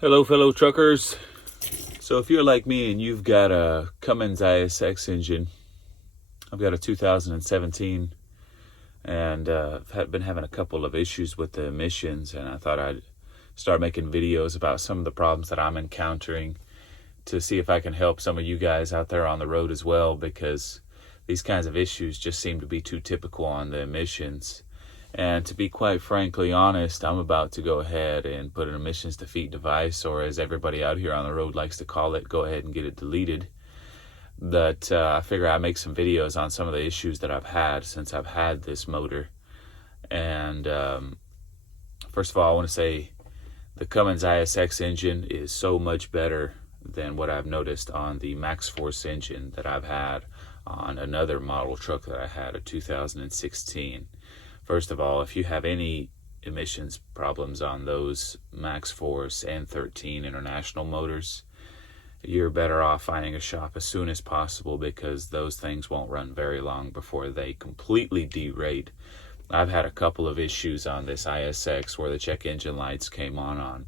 Hello, fellow truckers. So if you're like me and you've got a Cummins ISX engine, I've got a 2017, and I've been having a couple of issues with the emissions, and I thought I'd start making videos about some of the problems that I'm encountering to see if I can help some of you guys out there on the road as well, because these kinds of issues just seem to be too typical on the emissions. And to be quite frankly honest, I'm about to go ahead and put an emissions defeat device, or as everybody out here on the road likes to call it, go ahead and get it deleted. But I figure I'd make some videos on some of the issues that I've had since I've had this motor. And first of all, I want to say the Cummins ISX engine is so much better than what I've noticed on the MaxxForce engine that I've had on another model truck that I had, a 2016. First of all, if you have any emissions problems on those MaxxForce and 13 International motors, you're better off finding a shop as soon as possible, because those things won't run very long before they completely derate. I've had a couple of issues on this ISX where the check engine lights came on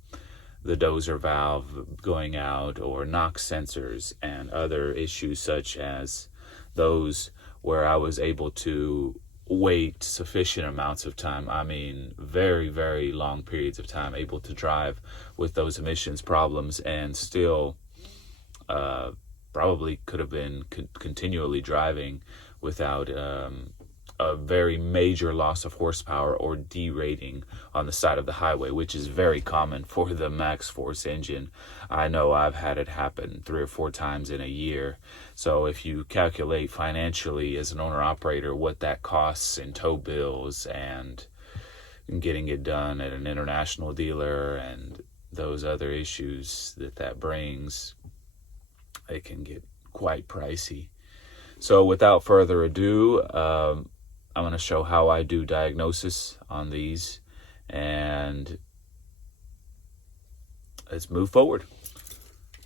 the dozer valve going out, or NOx sensors, and other issues such as those where I was able to wait sufficient amounts of time, I mean very, very long periods of time, able to drive with those emissions problems, and still probably could have been continually driving without a very major loss of horsepower or derating on the side of the highway, which is very common for the MaxxForce engine. I know I've had it happen 3 or 4 times in a year. So if you calculate financially as an owner-operator what that costs in tow bills and getting it done at an international dealer and those other issues that brings, it can get quite pricey. So without further ado, I'm going to show how I do diagnosis on these, and let's move forward.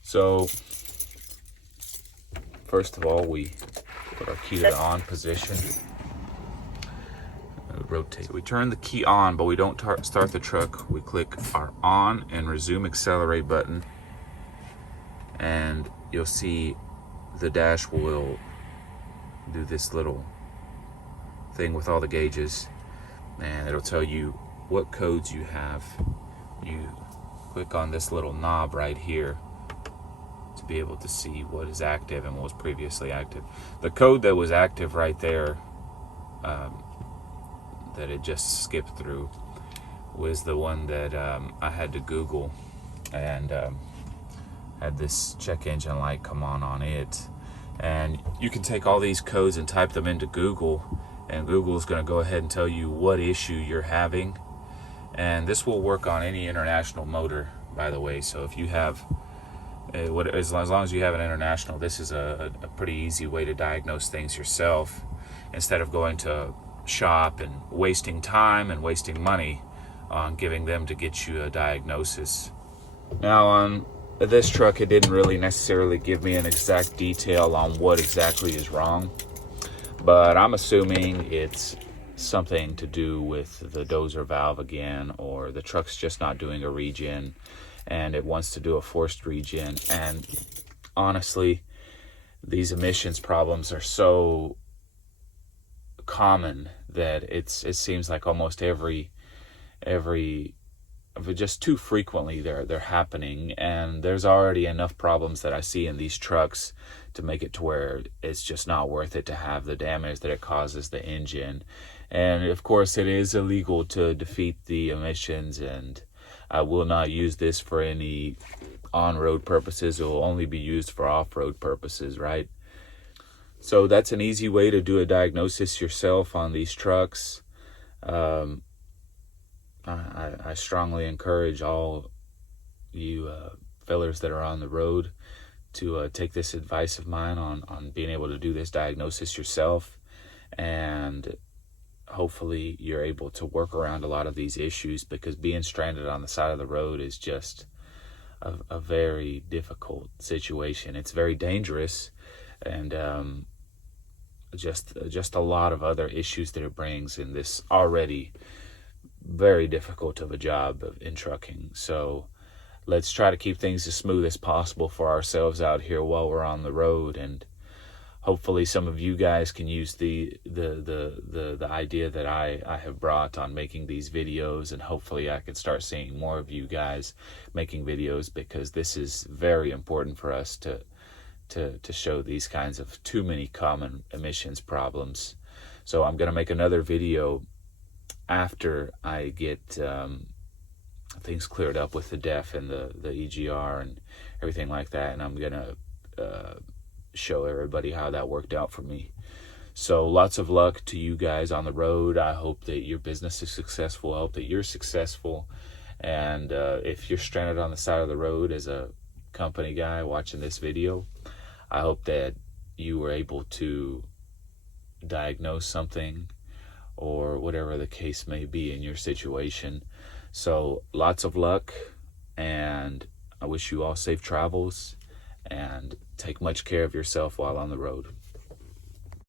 So first of all, we put our key to the on position. Rotate. We turn the key on, but we don't start the truck. We click our on and resume accelerate button, and you'll see the dash will do this little thing with all the gauges, and it'll tell you what codes you have. You click on this little knob right here to be able to see what is active and what was previously active. The code that was active right there, that it just skipped through, was the one that I had to Google, and had this check engine light come on it. And you can take all these codes and type them into Google, and Google is going to go ahead and tell you what issue you're having. And this will work on any international motor, by the way. So if you have, as long as you have an international, this is a pretty easy way to diagnose things yourself, instead of going to shop and wasting time and wasting money on giving them to get you a diagnosis. Now on this truck, it didn't really necessarily give me an exact detail on what exactly is wrong, but I'm assuming it's something to do with the dozer valve again, or the truck's just not doing a regen and it wants to do a forced regen. And honestly, these emissions problems are so common that it seems like almost every just too frequently they're happening, and there's already enough problems that I see in these trucks to make it to where it's just not worth it to have the damage that it causes the engine. And of course, it is illegal to defeat the emissions, and I will not use this for any on-road purposes. It will only be used for off-road purposes, right? So that's an easy way to do a diagnosis yourself on these trucks. I strongly encourage all you fellers that are on the road to take this advice of mine on being able to do this diagnosis yourself, and hopefully you're able to work around a lot of these issues, because being stranded on the side of the road is just a very difficult situation. It's very dangerous, and just a lot of other issues that it brings in this already very difficult of a job in trucking. So let's try to keep things as smooth as possible for ourselves out here while we're on the road. And hopefully some of you guys can use the idea that I have brought on making these videos, and hopefully I can start seeing more of you guys making videos, because this is very important for us to show these kinds of too many common emissions problems. So I'm going to make another video after I get things cleared up with the DEF and the EGR and everything like that, and I'm going to show everybody how that worked out for me. So lots of luck to you guys on the road. I hope that your business is successful. I hope that you're successful. And if you're stranded on the side of the road as a company guy watching this video, I hope that you were able to diagnose something or whatever the case may be in your situation. So lots of luck, and I wish you all safe travels, and take much care of yourself while on the road.